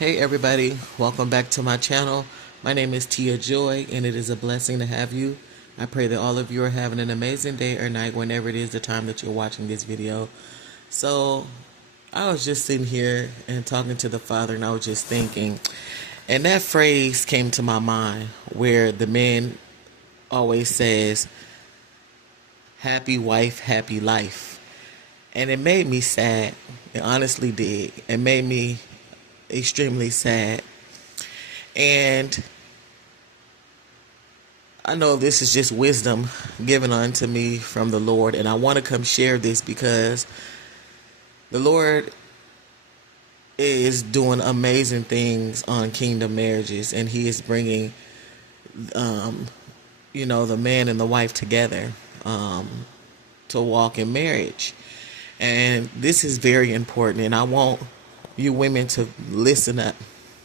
Hey everybody, welcome back to my channel. My name is Tia Joy and it is a blessing to have you. I pray that all of you are having an amazing day or night whenever it is the time that you're watching this video. So I was just sitting here and talking to the Father, and I was just thinking, and that phrase came to my mind where the man always says, happy wife, happy life. And it made me sad. It honestly did. It made me extremely sad. And I know this is just wisdom given unto me from the Lord, and I want to come share this because the Lord is doing amazing things on Kingdom Marriages, and He is bringing, the man and the wife together to walk in marriage. And this is very important, and I want you women to listen up,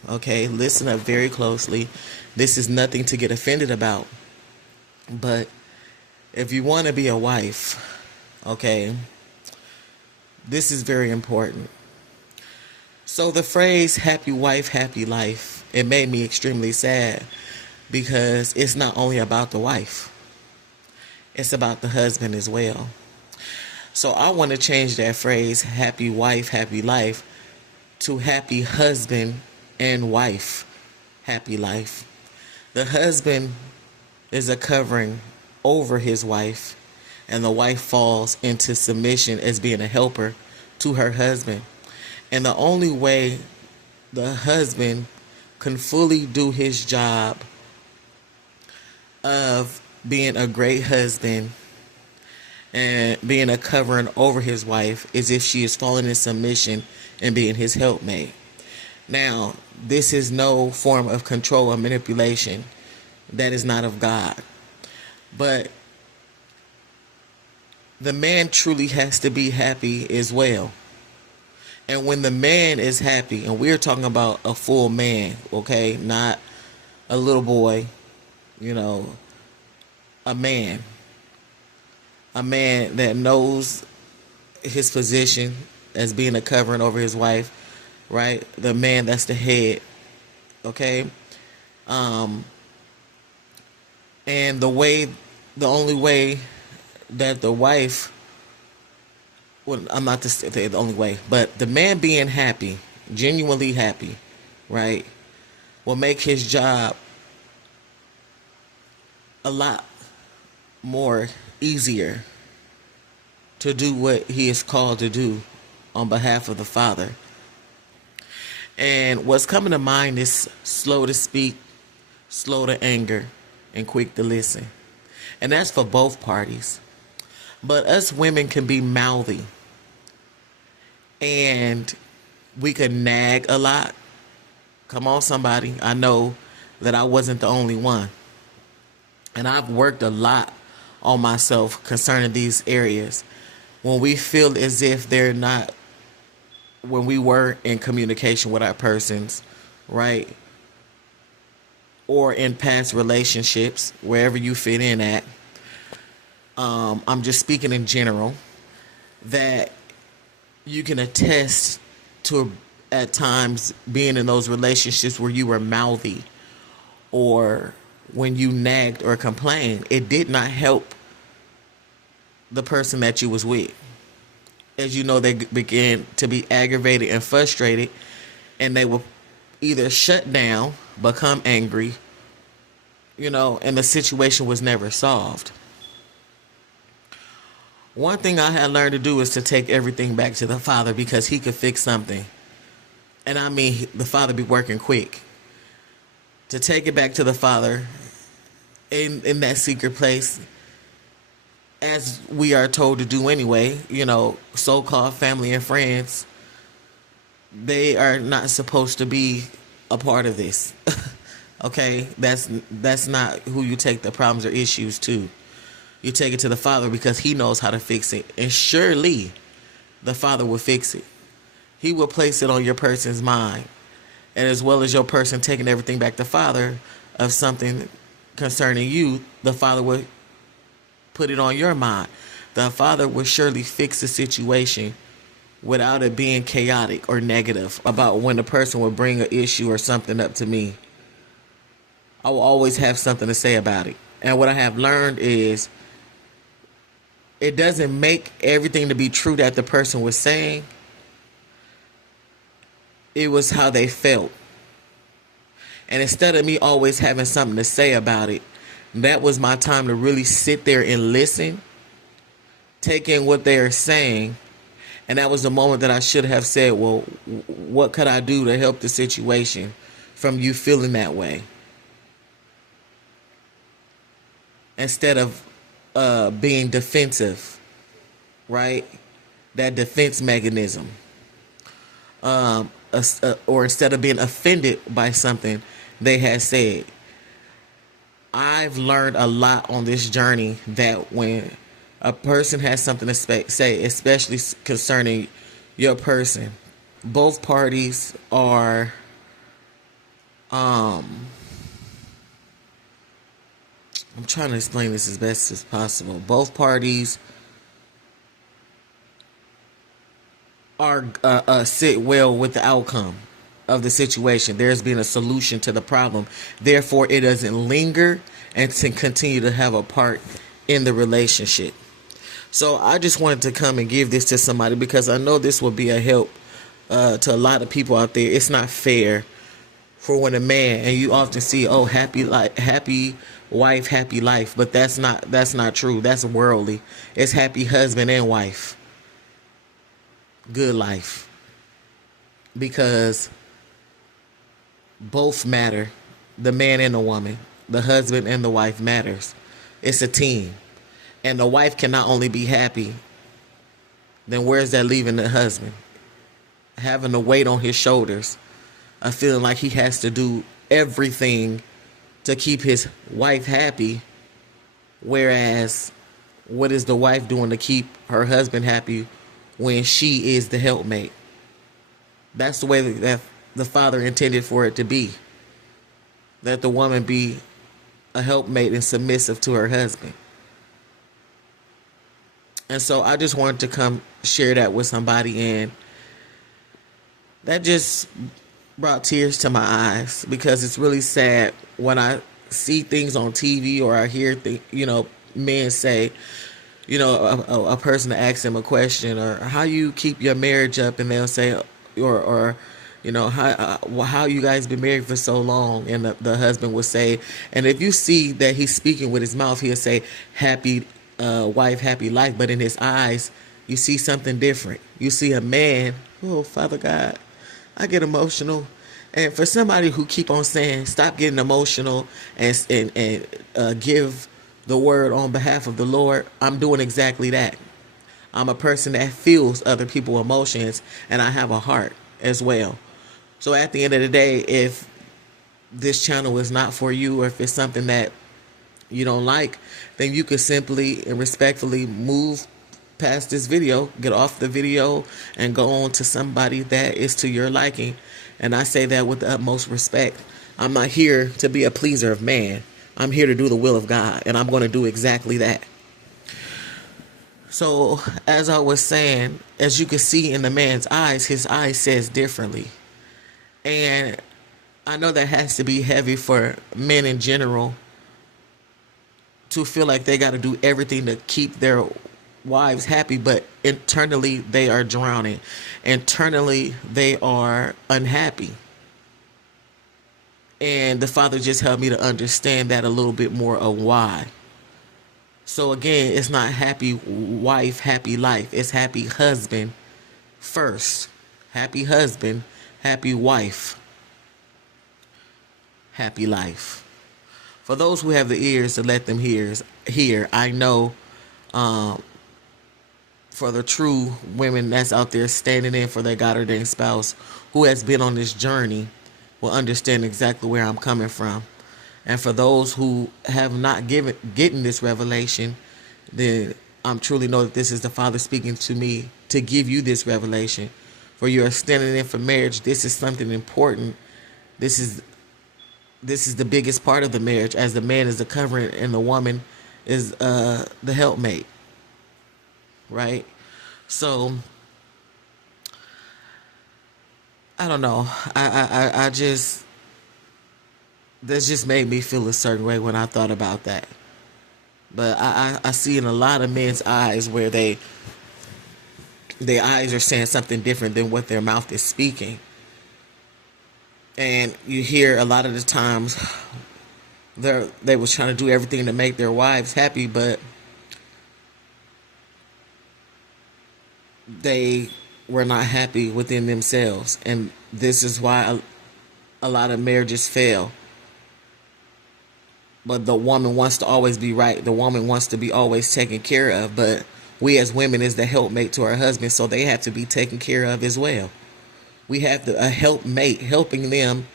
okay? Listen up very closely. This is nothing to get offended about, but if you want to be a wife, okay, this is very important. So the phrase happy wife, happy life, it made me extremely sad because it's not only about the wife, it's about the husband as well. So I want to change that phrase, happy wife, happy life, to happy husband and wife, happy life. The husband is a covering over his wife, and the wife falls into submission as being a helper to her husband. And the only way the husband can fully do his job of being a great husband and being a covering over his wife is if she is falling in submission and being his helpmate. Now, this is no form of control or manipulation. That is not of God. But the man truly has to be happy as well. And when the man is happy, and we're talking about a full man, okay, not a little boy, a man that knows his position as being a covering over his wife, right? The man that's the head, okay? And the only way that the wife, well, I'm not to say the only way, but the man being happy, genuinely happy, right, will make his job a lot more easier to do what he is called to do on behalf of the Father. And what's coming to mind is slow to speak, slow to anger, and quick to listen. And that's for both parties. But us women can be mouthy, and we can nag a lot. Come on, somebody. I know that I wasn't the only one. And I've worked a lot on myself concerning these areas. When we feel as if when we were in communication with our persons, right? Or in past relationships, wherever you fit in at, I'm just speaking in general, that you can attest to at times being in those relationships where you were mouthy, or when you nagged or complained, it did not help the person that you was with. As you know, they began to be aggravated and frustrated, and they will either shut down, become angry, and the situation was never solved. One thing I had learned to do is to take everything back to the Father, because He could fix something. And I mean, the Father be working quick. To take it back to the Father in that secret place, as we are told to do anyway, so-called family and friends, they are not supposed to be a part of this. Okay? That's not who you take the problems or issues to. You take it to the Father because He knows how to fix it. And surely the Father will fix it. He will place it on your person's mind. And as well as your person taking everything back to Father of something concerning you, the Father will put it on your mind. The Father will surely fix the situation without it being chaotic or negative. About when a person would bring an issue or something up to me, I will always have something to say about it. And what I have learned is it doesn't make everything to be true that the person was saying. It was how they felt. And instead of me always having something to say about it, that was my time to really sit there and listen, take in what they are saying. And that was the moment that I should have said, well, what could I do to help the situation from you feeling that way? Instead of being defensive, right? That defense mechanism. Or instead of being offended by something they had said. I've learned a lot on this journey that when a person has something to say, especially concerning your person, both parties are I'm trying to explain this as best as possible. Both parties are sit well with the outcome of the situation. There's been a solution to the problem. Therefore, it doesn't linger and to continue to have a part in the relationship. So I just wanted to come and give this to somebody because I know this will be a help to a lot of people out there. It's not fair for when a man, and you often see, oh, happy wife, happy life, but that's not true. That's worldly. It's happy husband and wife, good life, because both matter. The man and the woman, the husband and the wife matters. It's a team, and the wife can not only be happy. Then where's that leaving the husband? Having the weight on his shoulders, a feeling like he has to do everything to keep his wife happy. Whereas, what is the wife doing to keep her husband happy when she is the helpmate? That's the way that the Father intended for it to be. That the woman be a helpmate and submissive to her husband. And so I just wanted to come share that with somebody, and that just brought tears to my eyes because it's really sad when I see things on TV or I hear men say, a person asks them a question or how you keep your marriage up, and they'll say, how you guys been married for so long, and the husband will say, and if you see that he's speaking with his mouth, he'll say happy wife, happy life, but in his eyes you see something different. You see a man, oh Father God, I get emotional. And for somebody who keep on saying stop getting emotional and give the word on behalf of the Lord, I'm doing exactly that. I'm a person that feels other people's emotions, and I have a heart as well. So at the end of the day, if this channel is not for you, or if it's something that you don't like, then you could simply and respectfully move past this video, get off the video, and go on to somebody that is to your liking. And I say that with the utmost respect. I'm not here to be a pleaser of man. I'm here to do the will of God, and I'm going to do exactly that. So, as I was saying, as you can see in the man's eyes, his eyes says differently. And I know that has to be heavy for men in general to feel like they got to do everything to keep their wives happy, but internally they are drowning. Internally they are unhappy. And the Father just helped me to understand that a little bit more of why. So again, it's not happy wife, happy life. It's happy husband first. Happy husband, happy wife, happy life. For those who have the ears to let them hear, I know for the true women that's out there standing in for their God-ordained spouse who has been on this journey will understand exactly where I'm coming from. And for those who have not getting this revelation, then I'm truly know that this is the Father speaking to me to give you this revelation. For you are standing in for marriage. This is something important. This is the biggest part of the marriage, as the man is the covering and the woman is the helpmate. Right? So I don't know. I just, this just made me feel a certain way when I thought about that. But I see in a lot of men's eyes where their eyes are saying something different than what their mouth is speaking. And you hear a lot of the times they was trying to do everything to make their wives happy, but they were not happy within themselves. And this is why a lot of marriages fail. But the woman wants to always be right. The woman wants to be always taken care of. But we as women is the helpmate to our husbands, so they have to be taken care of as well. We have a helpmate helping them.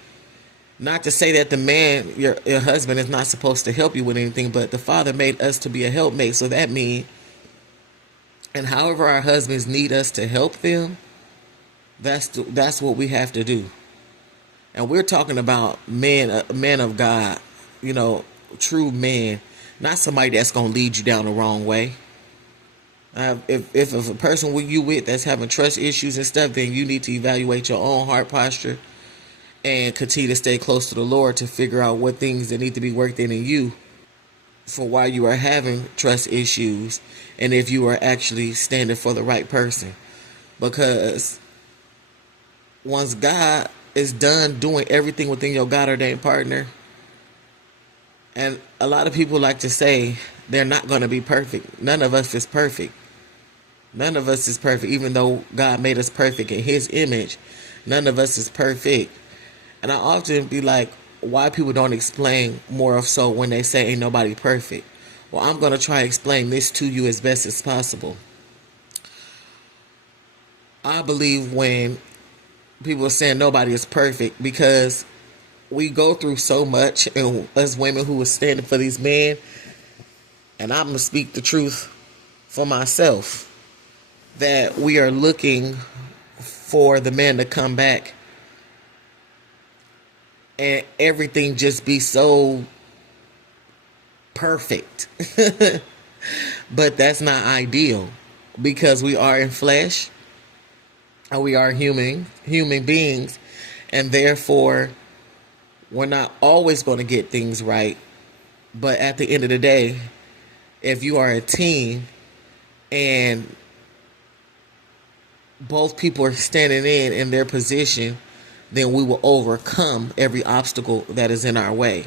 Not to say that the man, your husband, is not supposed to help you with anything, but the Father made us to be a helpmate. So that means, and however our husbands need us to help them, that's what we have to do. And we're talking about men of God, you know, true men, not somebody that's gonna lead you down the wrong way. If a person with you with that's having trust issues and stuff, then you need to evaluate your own heart posture and continue to stay close to the Lord to figure out what things that need to be worked in you for why you are having trust issues, and if you are actually standing for the right person. Because once God is done doing everything within your God ordained partner, and a lot of people like to say they're not going to be perfect. None of us is perfect. None of us is perfect, even though God made us perfect in His image. None of us is perfect. And I often be like, why people don't explain more of so when they say ain't nobody perfect. Well, I'm going to try to explain this to you as best as possible. I believe when people are saying nobody is perfect, because we go through so much, and us women who are standing for these men, and I'm going to speak the truth for myself, that we are looking for the man to come back and everything just be so perfect. But that's not ideal, because we are in flesh and we are human beings, and therefore we're not always going to get things right. But at the end of the day, if you are a team and both people are standing in their position, then we will overcome every obstacle that is in our way.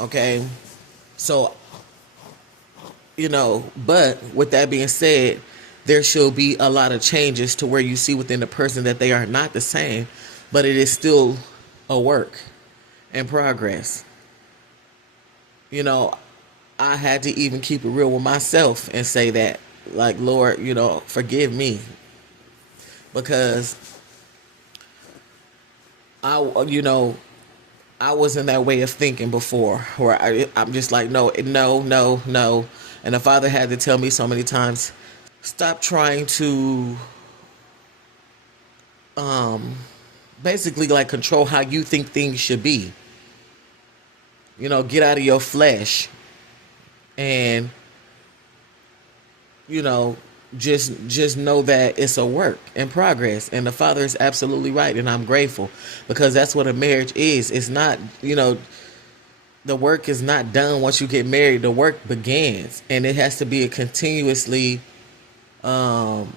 Okay? So, but with that being said, there should be a lot of changes to where you see within the person that they are not the same, but it is still a work in progress. I had to even keep it real with myself and say that, like, Lord, forgive me, because I was in that way of thinking before, where I'm just like, no, no, no, no. And the Father had to tell me so many times, stop trying to basically like control how you think things should be. Get out of your flesh and, just know that it's a work in progress. And the Father is absolutely right, and I'm grateful, because that's what a marriage is. It's not, the work is not done once you get married. The work begins, and it has to be a continuously work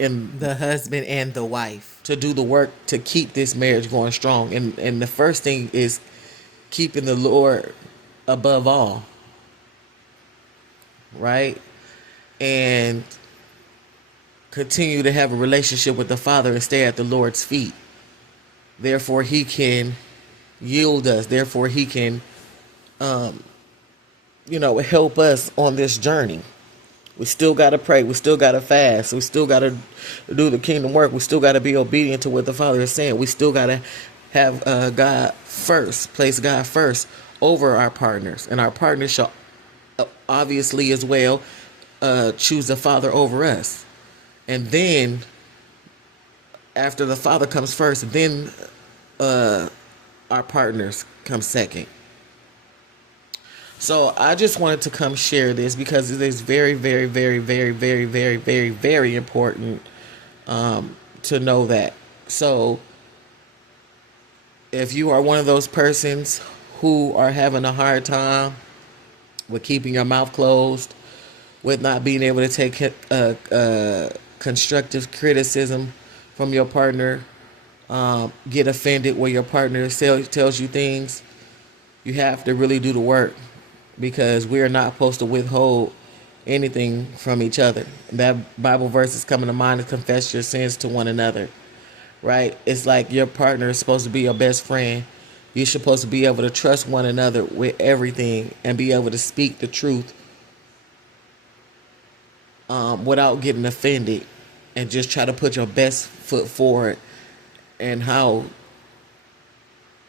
in the husband and the wife to do the work to keep this marriage going strong. And the first thing is keeping the Lord above all, right? And continue to have a relationship with the Father and stay at the Lord's feet. Therefore, He can yield us. Therefore, He can, help us on this journey. We still got to pray. We still got to fast. We still got to do the kingdom work. We still got to be obedient to what the Father is saying. We still got to have God first, place God first over our partners. And our partners shall obviously as well choose the Father over us. And then after the Father comes first, then our partners come second. So I just wanted to come share this, because it is very, very, very, very, very, very, very, very important to know that. So if you are one of those persons who are having a hard time with keeping your mouth closed, with not being able to take constructive criticism from your partner, get offended where your partner tells you things, you have to really do the work, because we are not supposed to withhold anything from each other. That Bible verse is coming to mind: to confess your sins to one another, right? It's like your partner is supposed to be your best friend. You're supposed to be able to trust one another with everything and be able to speak the truth without getting offended, and just try to put your best foot forward and how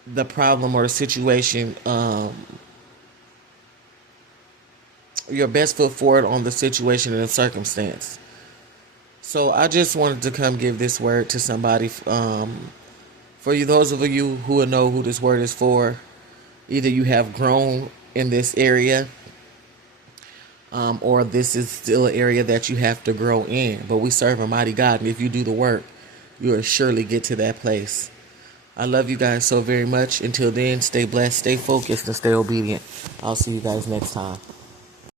the problem or the situation, your best foot forward on the situation and the circumstance. So I just wanted to come give this word to somebody. For you, those of you who will know who this word is for, either you have grown in this area, or this is still an area that you have to grow in. But we serve a mighty God, and if you do the work, you will surely get to that place. I love you guys so very much. Until then, stay blessed, stay focused, and stay obedient. I'll see you guys next time.